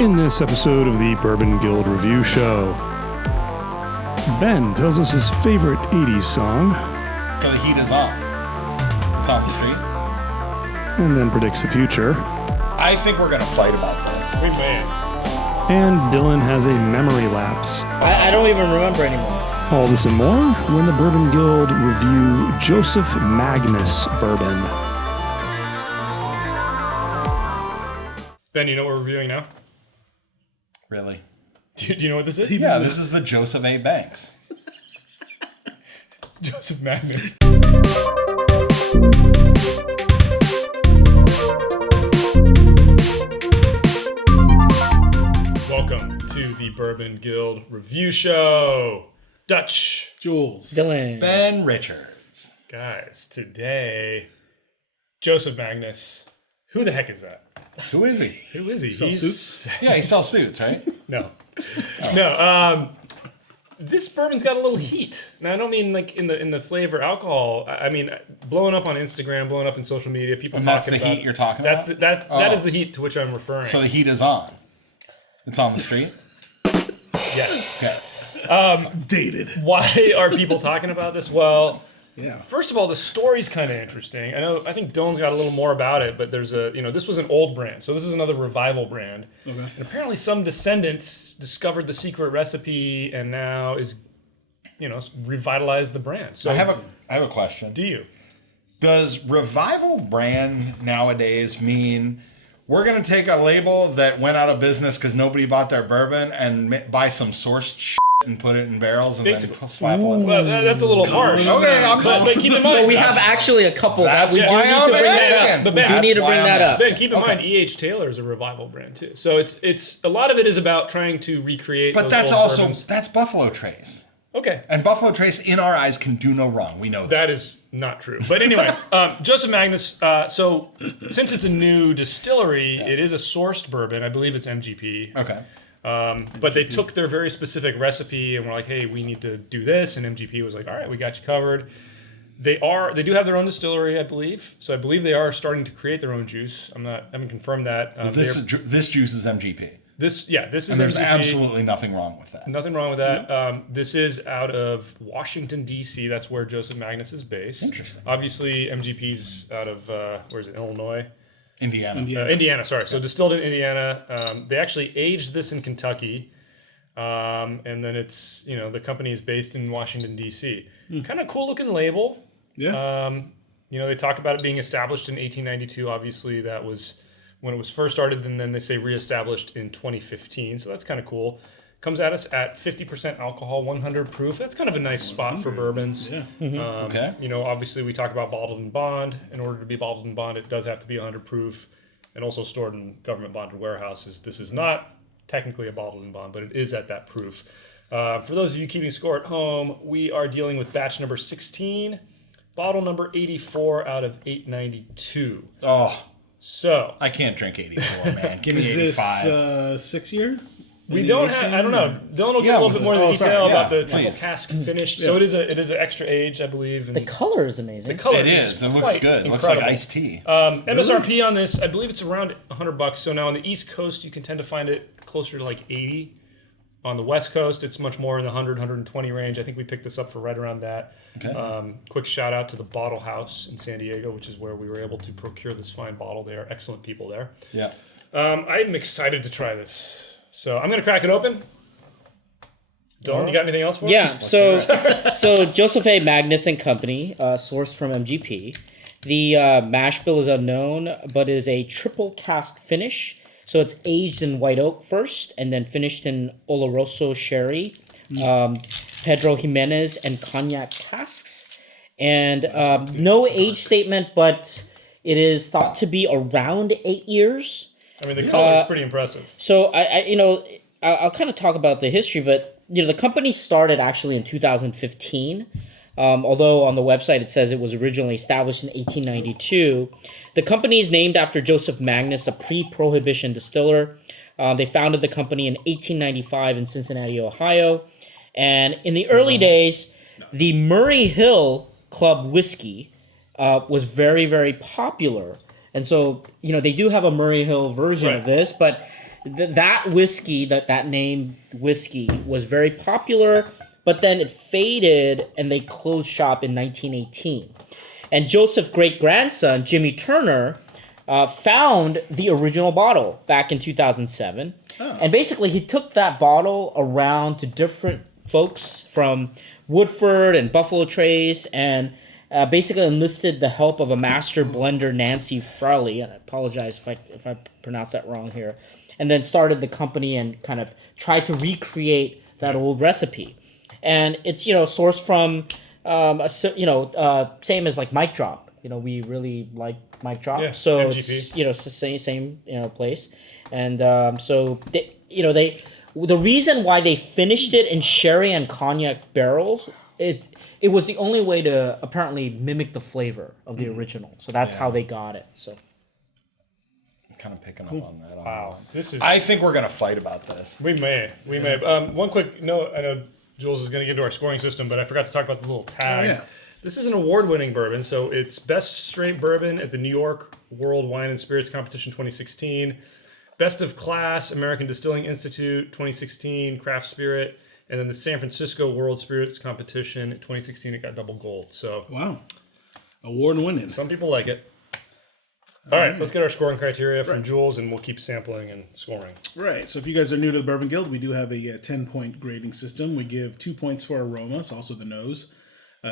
In this episode of the Bourbon Guild Review Show, Ben tells us his favorite 80s song. So the heat is on. It's on the street. And then predicts the future. I think we're going to fight about this. We may. And Dylan has a memory lapse. I don't even remember anymore. All this and more when the Bourbon Guild review Joseph Magnus Bourbon. Ben, you know what we're reviewing now? Really? Do you know what this is? Yeah, this is the Joseph A. Banks. Joseph Magnus. Welcome to the Bourbon Guild Review Show. Dutch. Jules. Dylan. Ben Richards. Guys, today, Joseph Magnus. Who the heck is that? Who is he? Who is he? Sells suits? Yeah, he sells suits, right? No. No. This bourbon's got a little heat. Now I don't mean like in the flavor alcohol. I mean blowing up on Instagram, blowing up in social media. People And talking that's the about heat you're talking That about? is the heat to which I'm referring. So the heat is on. It's on the street? Yes. Okay. Dated. Why are people talking about this? Well, Yeah. first of all, the story's kind of interesting. I think Dylan's got a little more about it, but there's this was an old brand, so this is another revival brand. Okay. And apparently, some descendant discovered the secret recipe and now is, revitalized the brand. So I have a question. do you? Does revival brand nowadays mean we're going to take a label that went out of business because nobody bought their bourbon and buy some sourced shit and put it in barrels and Basically. then slap one? Well, that's a little harsh. Okay, But keep in mind, We have actually a couple. That's we do why need I'm to bring that asking. up. But We Ben, do need to That's bring why that I'm up. Ben, keep in mind, E.H. Taylor is a revival brand too. So it's a lot of it is about trying to recreate. But those that's old also, bourbons. that's Buffalo Trace. Okay. And Buffalo Trace, in our eyes, can do no wrong. We know that. That is not true. But anyway, Joseph Magnus. So since it's a new distillery, it is a sourced bourbon. I believe it's MGP. Okay. But they took their very specific recipe and were like, "Hey, we need to do this." And MGP was like, "All right, we got you covered." They do have their own distillery, I believe. So I believe they are starting to create their own juice. I haven't confirmed that. This juice is MGP. This is And there's MGP. absolutely nothing wrong with that. Nothing wrong with that. This is out of Washington, D.C. That's where Joseph Magnus is based. Interesting. Obviously, MGP's out of, where is it, Illinois? Indiana. Indiana, sorry. So distilled in Indiana. They actually aged this in Kentucky. And then it's, the company is based in Washington, D.C. Kind of cool looking label. Yeah. They talk about it being established in 1892. Obviously, that was when it was first started, and then they say reestablished in 2015. So that's kind of cool. Comes at us at 50% alcohol, 100 proof. That's kind of a nice spot for bourbons. Yeah. Okay. Obviously we talk about bottled and bond. In order to be bottled and bond, it does have to be 100 proof and also stored in government bonded warehouses. This is not technically a bottled and bond, but it is at that proof. For those of you keeping score at home, we are dealing with batch number 16, bottle number 84 out of 892. Oh, So I can't drink 84, man. Give me Is 85. this 6 year? we don't have, I don't know. Dylan will get Yeah, a little bit more of the oh, detail sorry. about Yeah, the triple please. cask finish. So it is an extra age, I believe. And The color is amazing. the color It is. It looks quite good. It looks like incredible. iced tea. MSRP on this, I believe it's around $100. So now on the East Coast, you can tend to find it closer to like 80. On the West Coast, it's much more in the 100, 120 range. I think we picked this up for right around that. Okay. Quick shout out to the Bottle House in San Diego, which is where we were able to procure this fine bottle. They are excellent people there. Yeah. I'm excited to try this. So I'm going to crack it open. Dylan, you got anything else for us? Yeah, so Joseph A. Magnus and Company, sourced from MGP. The mash bill is unknown, but is a triple cask finish. So it's aged in white oak first, and then finished in Oloroso sherry, Pedro Jimenez, and cognac casks. And no age statement, but it is thought to be around 8 years. I mean, the color is pretty impressive. So I'll kind of talk about the history, but the company started actually in 2015. Although on the website it says it was originally established in 1892. The company is named after Joseph Magnus, a pre-prohibition distiller. They founded the company in 1895 in Cincinnati, Ohio. And in the early days, the Murray Hill Club whiskey was very, very popular. And so, they do have a Murray Hill version of this, but that whiskey, that name whiskey, was very popular, but then it faded and they closed shop in 1918. And Joseph's great-grandson, Jimmy Turner, found the original bottle back in 2007. And basically, he took that bottle around to different folks from Woodford and Buffalo Trace and basically enlisted the help of a master blender, Nancy Fraley. And I apologize if I pronounce that wrong here. And then started the company and kind of tried to recreate that old recipe. And it's, sourced from, same as like Mic Drop. We really like Mic Drop. Yeah, so MGP. it's, same place. And so, the reason why they finished it in sherry and cognac barrels, it was the only way to apparently mimic the flavor of the original. So that's how they got it. So. Kind of picking up on that. Wow, this is. I think we're gonna fight about this. We may. One quick note. I know Jules is going to get into our scoring system, but I forgot to talk about the little tag. Oh, yeah. This is an award-winning bourbon, so it's Best Straight Bourbon at the New York World Wine and Spirits Competition 2016, Best of Class American Distilling Institute 2016 Craft Spirit, and then the San Francisco World Spirits Competition 2016. It got double gold. So Wow. Award-winning. some people like it. All right, let's get our scoring criteria from Jules, and we'll keep sampling and scoring. Right. So if you guys are new to the Bourbon Guild, we do have a 10-point grading system. We give 2 points for aroma, so also the nose,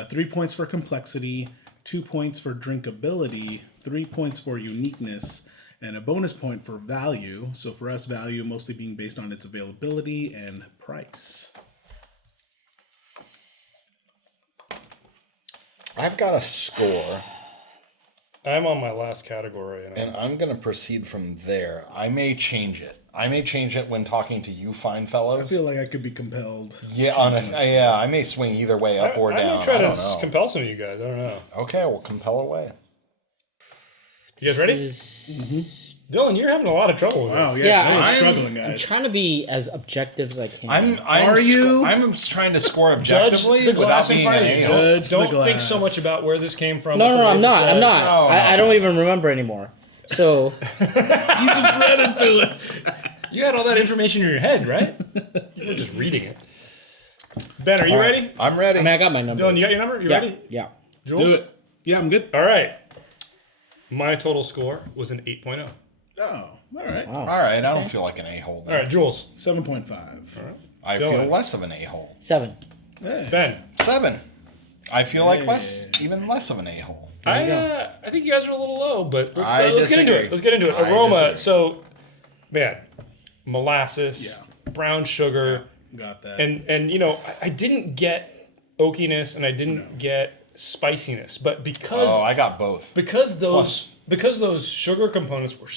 3 points for complexity, 2 points for drinkability, 3 points for uniqueness, and a bonus point for value. So for us, value mostly being based on its availability and price. I've got a score, I'm on my last category. and I'm going to proceed from there. I may change it. When talking to you fine fellows. I feel like I could be compelled. Yeah, I may swing either way, up or down. I may try I don't to know. compel some of you guys. I don't know. Okay, we'll compel away. You guys ready? Dylan, you're having a lot of trouble with Wow, this. yeah, Yeah, I'm I'm struggling, I'm guys. trying to be as objective as I can. Are you? I'm trying to score Judge objectively the without glass in being front an of you. a-hole. Judge the Don't think glass. so much about where this came from. No, what no, the I'm label not. I'm says. not. No, I don't even remember anymore. So You just read it to us. You had all that information in your head, right? You were just reading it. Ben, are you ready? I'm ready. I mean, I got my number. Dylan, you got your number? You yeah, ready? yeah. Jules? Do it. Yeah, I'm good. All right. My total score was an 8.0. Oh, all right. Wow. All right, I don't feel like an a-hole. All right, Jules. 7.5. I Dylan. feel less of an a-hole. 7. Hey. Ben. 7. I feel like even less of an a-hole. I think you guys are a little low, but I let's get into disagree. it. Let's get into it. I Aroma. disagree. So, man, molasses, Yeah. brown sugar, Got that. and I didn't get oakiness and I didn't get spiciness, but because Oh, I got both. because those sugar components were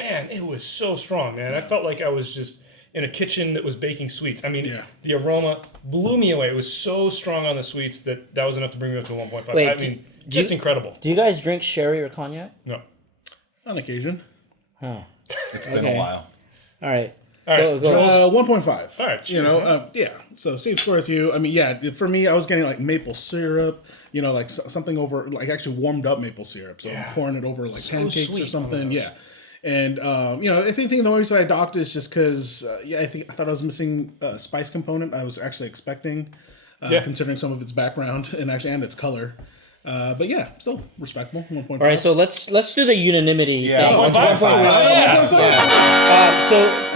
it was so strong, man. I felt like I was just in a kitchen that was baking sweets. I mean, Yeah. the aroma blew me away. It was so strong on the sweets that was enough to bring me up to 1.5. Wait, I mean, just incredible. Do you guys drink sherry or cognac? No. On occasion. Huh. It's been Okay. a while. All right. All right, Go. 1.5. All right, You know, yeah. So same score as you. I mean, yeah. For me, I was getting like maple syrup. You know, like something over, like actually warmed up maple syrup. So I'm pouring it over like pancakes sweet or on something. those. Yeah. And if anything, the only reason I docked is just because, I thought I was missing a spice component. I was actually expecting, considering some of its background and its color. But yeah, still respectable. 1.5. All right, so let's do the unanimity Yeah, thing. 1.5.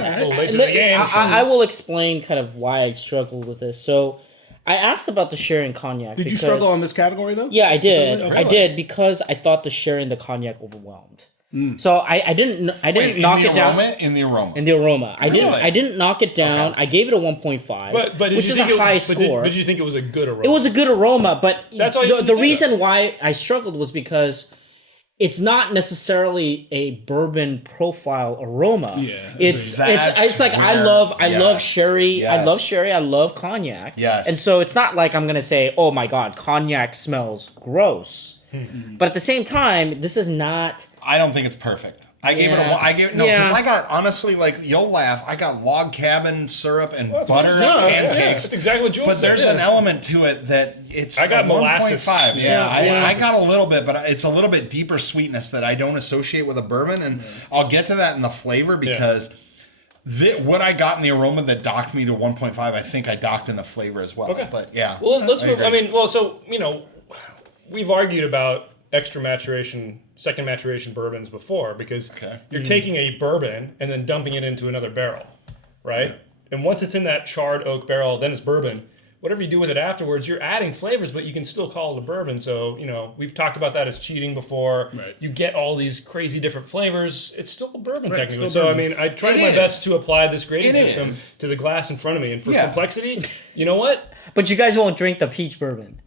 A little late to the game. I will explain kind of why I struggled with this. So I asked about the sherry and cognac. Did you because- struggle on this category though? Yeah, I did. Specifically? I did because I thought the sherry and the cognac overwhelmed. So I didn't knock it down In the aroma. in the aroma. I Really? didn't knock it down. Okay. I gave it a 1.5, but did which you is a think high but score. did you think it was a good aroma? It was a good aroma, but That's all you have to the say, reason why I struggled was because it's not necessarily a bourbon profile aroma. Yeah, it's That's like I where- love yes, sherry. I yes. love sherry. I love cognac. Yes. And so it's not like I'm gonna say, oh my god, cognac smells gross. But at the same time, this is not. I don't think it's perfect. I gave it Yeah. because Yeah. I got, honestly, like, you'll laugh, I got log cabin syrup and That's butter what I was saying. pancakes. That's exactly what Jules But said. there's an element to it that it's I got a molasses. 1.5. Yeah, I molasses. got a little bit, but it's a little bit deeper sweetness that I don't associate with a bourbon, and I'll get to that in the flavor because what I got in the aroma that docked me to 1.5, I think I docked in the flavor as well. Okay. But yeah. Well, let's move. agree. I mean, well, so we've argued about extra maturation, second maturation bourbons before because you're taking a bourbon and then dumping it into another barrel, right? Yeah. And once it's in that charred oak barrel, then it's bourbon. Whatever you do with it afterwards, you're adding flavors, but you can still call it a bourbon. So, we've talked about that as cheating before. Right. You get all these crazy different flavors. It's still a bourbon technically. Still bourbon. So, I mean, I tried my best to apply this grading It system is. to the glass in front of me. And for complexity, you know what? But you guys won't drink the peach bourbon.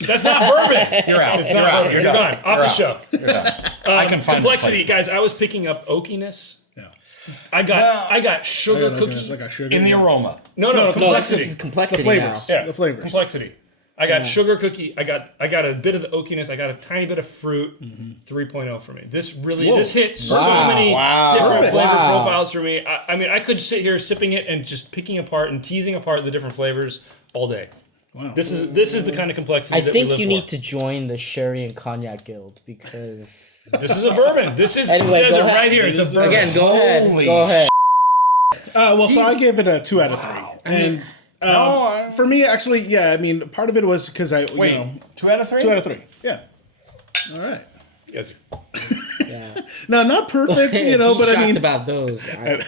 That's not bourbon. You're out. It's You're not out. bourbon. You're You're done. gone. Off You're the out. show. You're done. I can find complexity, the guys. I was picking up oakiness. Yeah. I got sugar cookie. It's like a sugar in the aroma. No, No, complexity. This is complexity The flavors. now. Yeah, The flavors. Complexity. I got sugar cookie. I got a bit of the oakiness. I got a tiny bit of fruit. 3.0 for me. This hit so many different Perfect. flavor Wow. profiles for me. I mean, I could sit here sipping it and just picking apart and teasing apart the different flavors all day. Wow. This is the kind of complexity I that think we live you for. need to join the Sherry and Cognac Guild because. This is a bourbon. This is Anyway, it says go it ahead. right here. It's a bourbon. Again, go ahead. Holy Go ahead. So I gave it a 2 out of 3. And for me, actually, yeah, I mean, part of it was because Wait, 2 out of 3? 2 out of 3. Yeah. All right. Yes. Yeah. No, not perfect, Be but I shocked mean, about those. yeah,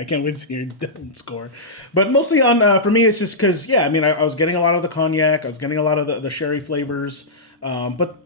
I can't wait to hear your score. But mostly for me, it's just because, I mean, I was getting a lot of the cognac, I was getting a lot of the sherry flavors. But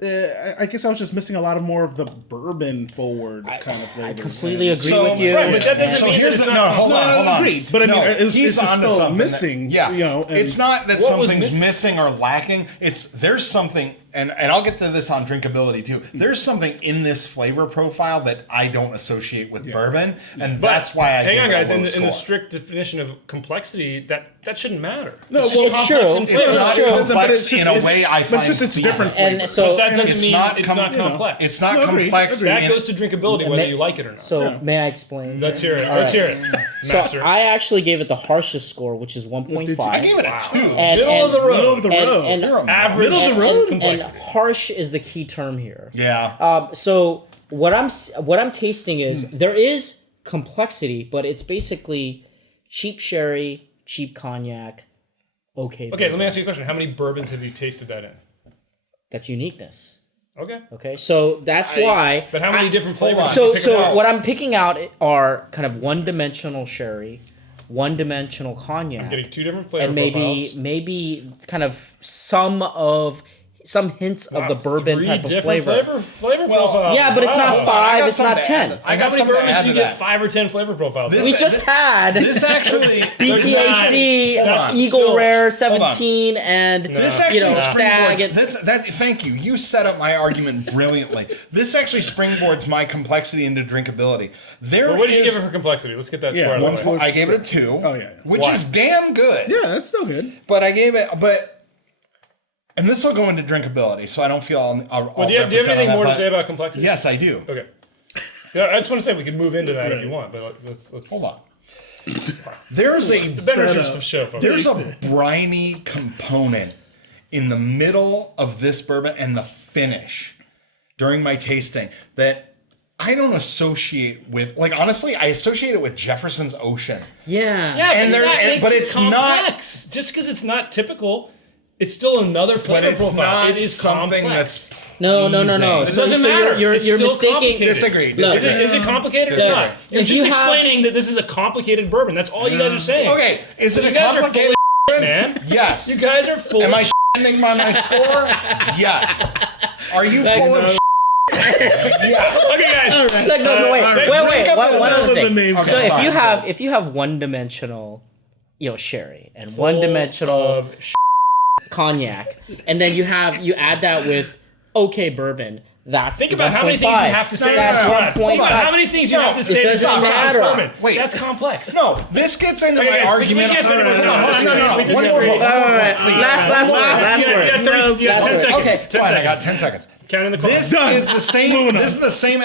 I guess I was just missing a lot of more of the bourbon forward kind of I flavors. completely agree So- with you. Right, but that doesn't So mean that here's it's the not. hold on. agreed. But I mean, it's he's just onto still something missing. And it's not that What was something's missing? missing or lacking. It's there's something, and I'll get to this on drinkability too. There's something in this flavor profile that I don't associate with bourbon, and But that's why I hang gave on, it a guys. low In the score. strict definition of complexity, that shouldn't matter. No, It's well, just it's complex true. in It's flavor. not true. complex in a way I But find it's just it's pleasing. different And flavors. so- But that doesn't It's mean not it's com- not you know, complex. It's not No, agreed, complex. agreed. that in- goes to drinkability, whether you like it or not. So may I explain? Let's hear it. All Let's right. hear it, So master. I actually gave it the harshest score, which is 1.5. I gave it a 2. And- Middle of the road. Middle of the road. and You're a average Middle of the road? and complexity. harsh is the key term here. Yeah. So what I'm tasting is there is complexity, but it's basically cheap sherry, cheap cognac. Okay, Okay, let me ask you a question. How many bourbons have you tasted that in? that's uniqueness. Okay. Okay, so that's why. But how many different hold flavors? on. did you So pick so apart? what I'm picking out are kind of one-dimensional sherry, one-dimensional cognac, Getting two different flavor and profiles. maybe kind of some hints of the bourbon Three type of different flavor. flavor Well, profiles. Yeah, but it's not Wow. five, got it's not something to 10. add. I How got many something to bourbons add do you to get that. 5 or 10 flavor profiles? This- We just had This actually BTAC, Hold on. Eagle Still- Rare 17, and This actually Stag. springboards. Thank you. You set up my argument brilliantly. This actually springboards my complexity into drinkability. But what did you give it for complexity? Let's get that Yeah, square out of the way. I gave it a 2. Oh, yeah. Which Why? is damn good. Yeah, that's still good. But I gave it. And this will go into drinkability, so I don't feel I'll Well, do you have anything more to say about? about complexity? Yes, I do. Okay. Yeah, I just want to say we can move into that if you want, but let's Hold on. There's a It's a better Set just up. show, folks. There's a briny component in the middle of this bourbon and the finish during my tasting that I don't associate with. Like honestly, I associate it with Jefferson's Ocean. Yeah. Yeah, And but, there- that and- makes but it it's not- complex. Just because it's not typical, it's still another But flavor it's profile. not It is something complex. that's No. It pleasing. doesn't matter. You're It's you're still mistaking. complicated. Disagree. Look, Is it complicated or Disagree. not? You're If just you have- explaining that this is a complicated bourbon. That's all you guys are saying. Okay, is So it you a guys are complicated full of man. Yes. You guys are full Am of I ending by my score? Yes. Are you full of Yes. Okay, guys. Like, no, wait, let's wait, break up one the other thing. name. Okay, So if sorry. you have one-dimensional, sherry and one-dimensional of cognac, and then you add that with okay bourbon. That's Think the about how many things you 1.5. have to say. That's to describe. 1.5. Think about how many things you have to say to doesn't describe matter. bourbon. Wait. That's complex. No, this gets into Okay, my guys, argument. we can't spend more time on this. No. We One more disagree. point. All right, Please. last word. You got 30 you got 10 word. seconds. Okay, 10 fine. I got seconds. 10 seconds. Count in the clock. This is the same. This is the same.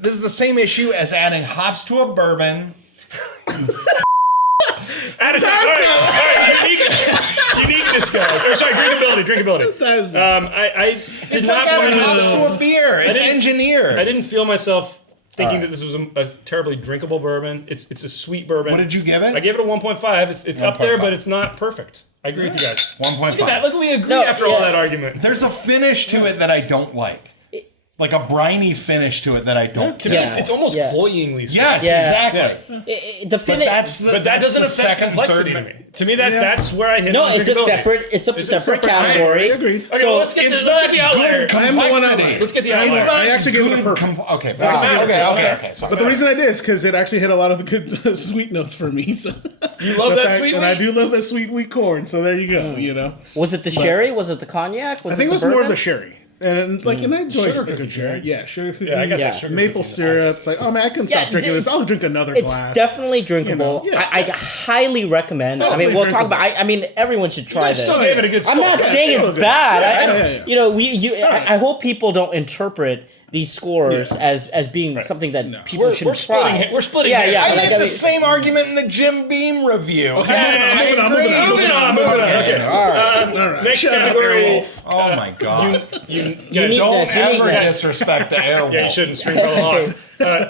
This is the same issue as adding hops to a bourbon. Addison, all right, uniqueness, guys. Or sorry, drinkability. I did It's not like adding find hops myself. to a beer. It's didn't- engineered. I didn't feel myself thinking that this was a terribly drinkable bourbon. It's a sweet bourbon. What did you give it? I gave it a 1.5. It's up there, 1.5. but it's not perfect. I agree with you guys. 1.5. Look at that. Look, we agree after all that argument. There's a finish to it that I don't like. Like a briny finish to it that I don't To me, it's almost cloyingly sweet. Yes, Yeah. exactly. The But finish. that doesn't the affect second, complexity third. to me. To me, that's where I hit. No, on it's a drinkability. separate. It's a separate category. I agreed. Okay, So well, let's get It's the not outlier. good I am the one complexity. outlier. Let's get the It's outlier. not I actually gave it a good purple. okay, Okay. Sorry. But the reason I did is because it actually hit a lot of the good sweet notes for me. So You love that sweet and I wheat? do love that sweet wheat corn. So there you go. You know, Was it the sherry? Was it the cognac? I think it was more of the sherry, and and I enjoy Sugar a good cookie, sherry. right? Yeah, sugar cookie. Yeah, I got Yeah. that sugar Maple cookie. syrup. It's like, oh man, I can stop drinking this. I'll drink another It's glass. definitely drinkable. You know, yeah. I highly recommend. I mean, Definitely we'll talk drinkable. about. I mean, everyone should try I this. still gave it a good score. I'm not saying still it's good. bad. Yeah. You know, I hope people don't interpret these scores as being something that people We're shouldn't try. splitting. We're splitting. Yeah, hairs. yeah. I like, had I the mean- same argument in the Jim Beam review. Okay, Yes, moving on, I moving on, agree. Moving on. Okay. All right. All right. Next Shut up, category. Airwolf. Oh my god. Uniqueness, Don't ever uniqueness. disrespect the Airwolf. Yeah, you shouldn't string for the hawk.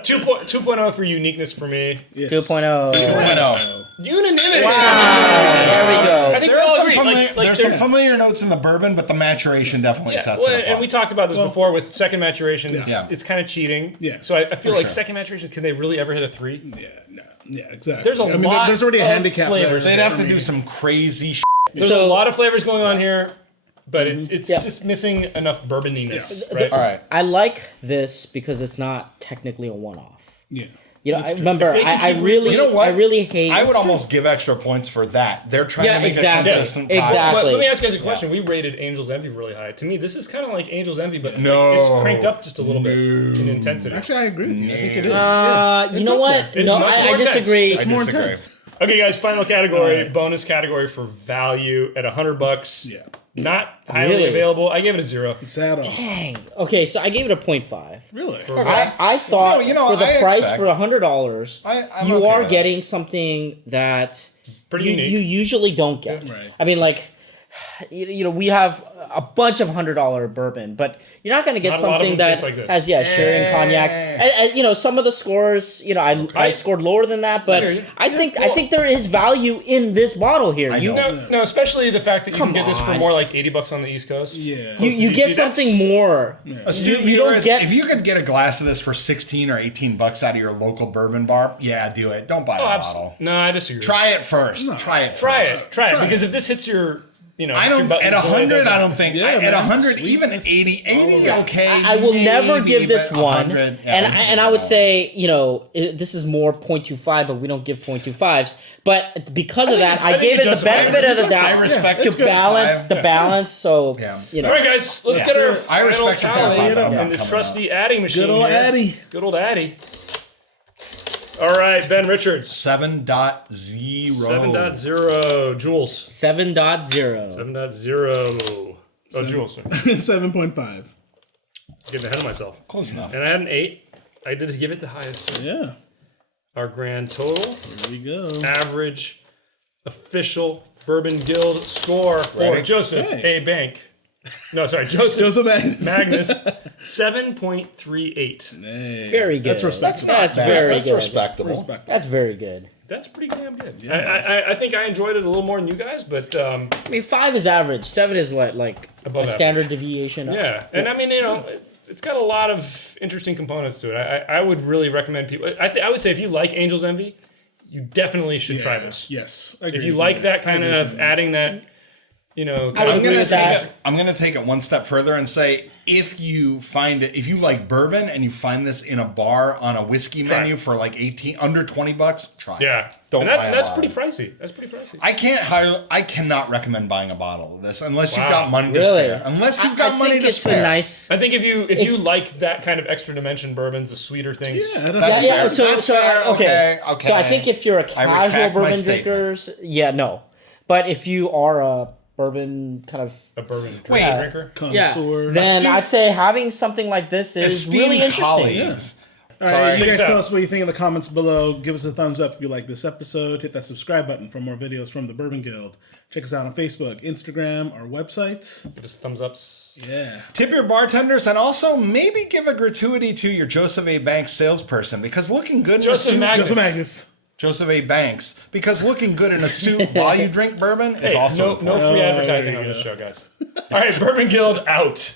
2.0 for uniqueness for me. Yes. 2.0. 2.0. Unanimity. There we go. I think we There's all some, agree. there's some familiar notes in the bourbon, but the maturation definitely Yeah, sets well, it apart. and we talked about this before with second maturation. Yeah. It's kind of cheating. Yeah, So I feel like sure. second maturation, can they really ever hit a 3? Yeah, no. Yeah, exactly. There's a lot There's already a of handicap flavors. there They'd have for to me. do some crazy There's a lot of flavors going on here, but it's Yeah. just missing enough bourboniness. Yeah. Right? All right. I like this because it's not technically a one-off. Yeah. You know, I remember, If they can I keep- really, You know what? I really hate. I would almost give extra points for that. They're trying Yeah, to make exactly. a consistent Yeah, product. exactly. But let me ask you guys a question. We rated Angel's Envy really high. To me, this is kind of like Angel's Envy, but No. it's cranked up just a little bit in intensity. Actually, I agree with you. I think it is. Yeah. You It's know up what? there. It's No, much I more disagree. It's more disagree. intense. Okay, guys, final category, Alright. bonus category for value at $100. Yeah. Not highly Really? available. I gave it a 0. Saddle. Dang. Okay, so I gave it a 0.5. Really? I thought No, you know, for the I price expect- for $100, I'm you okay are with that. getting something that Pretty you unique. usually don't get. Right. I mean, like, you know, we have a bunch of $100 bourbon, but you're not going to get Not a lot of something them that taste like this. has sherry and cognac. And, you know, some of the scores, you know, I scored lower than that, but hear you. I think there is value in this bottle here. You No, especially the fact that you can get this for on. more like $80 on the East Coast. Yeah. you get see, something that's- more. Astute You don't viewers, get- if you could get a glass of this for 16 or 18 bucks out of your local bourbon bar, yeah, do it. Don't buy a bottle. No, I disagree. Try it first. Try it. Try first. it. Try it. Because if this hits your, you know, I hits your don't. buttons, At 100, I don't think. Yeah, at man. 100, even Sweetness, 80, all of 80, it. okay. I will never maybe, give this but one, 100, yeah, and I would say, you know, this is more 0.25, but we don't give 0.25s. But because of that, I think gave it it the benefit of the I doubt respect to it. balance the balance. So Yeah. you know, All right, guys, let's get our I final respect your tally 25, but I'm not and the coming trusty adding machine. Good old here. Addy. Good old Addy. All right, Ben Richards. 7.0. 7.0. Jules. 7.0. 7.0. Oh, Jules. Sorry. 7.5. Getting ahead of myself. Close enough. And I had an 8. I did give it the highest. Yeah. Our grand total, There we go. average, official Bourbon Guild score for Ready? Joseph Hey. A. Bank. No, sorry, Joseph Magnus. Magnus. 7.38. Hey, Very good. That's respectable. That's very That's good. respectable. Respectable. That's very good. That's pretty damn good. Yeah. I think I enjoyed it a little more than you guys, but I mean, 5 is average. 7 is what, like Above a standard deviation. yeah. And I mean, you know, it's got a lot of interesting components to it. I would really recommend people. I would say if you like Angel's Envy, you definitely should try this. Yes. If you like that kind of adding that, you know, I would I'm agree gonna with take that. it. I'm gonna take it one step further and say, if you find it, if you like bourbon and you find this in a bar on a whiskey Try menu for like under $20, try it. yeah. Don't And buy a that's bottle. pretty pricey. That's pretty pricey. I cannot recommend buying a bottle of this unless you've Wow. got money to Really? spare. Unless you've I got money think to it's spare. a nice. I think if you It's- like that kind of extra dimension bourbons, the sweeter things. Yeah, I don't That's know. fair. So That's fair. okay. Okay. So I think if you're a I casual retract my bourbon statement. drinkers, yeah, no. But if you are a bourbon kind of A bourbon Wait. drinker. yeah, Connoisseur. then Esteem- I'd say having something like this is Esteemed really interesting. colleagues, All right, Sorry. you guys Thanks, tell Al. us what you think in the comments below. Give us a thumbs up if you like this episode. Hit that subscribe button for more videos from the Bourbon Guild. Check us out on Facebook, Instagram, our website. Give us thumbs ups. Yeah. Tip your bartenders and also maybe give a gratuity to your Joseph A. Banks salesperson because looking good in a Joseph suit. Magnus. Joseph Magnus. Joseph A. Banks, because looking good in a suit while you drink bourbon is Hey, also no free advertising there on you this show, guys. All right, Bourbon Guild out.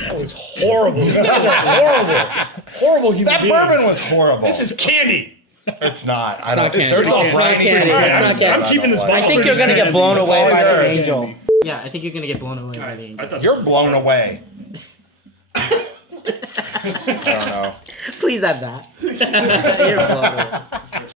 That was horrible. You guys are horrible. Horrible human That beings. bourbon was horrible. This is candy. It's not. I It's don't. not candy. There's It's no not briny candy. in it. It's not candy. I'm keeping this I don't I like. think you're gonna get blown That's away all by yours. the angel. Yeah, I think you're gonna get blown away by the angel. You're blown away. I don't know. Please add that. You're blown away.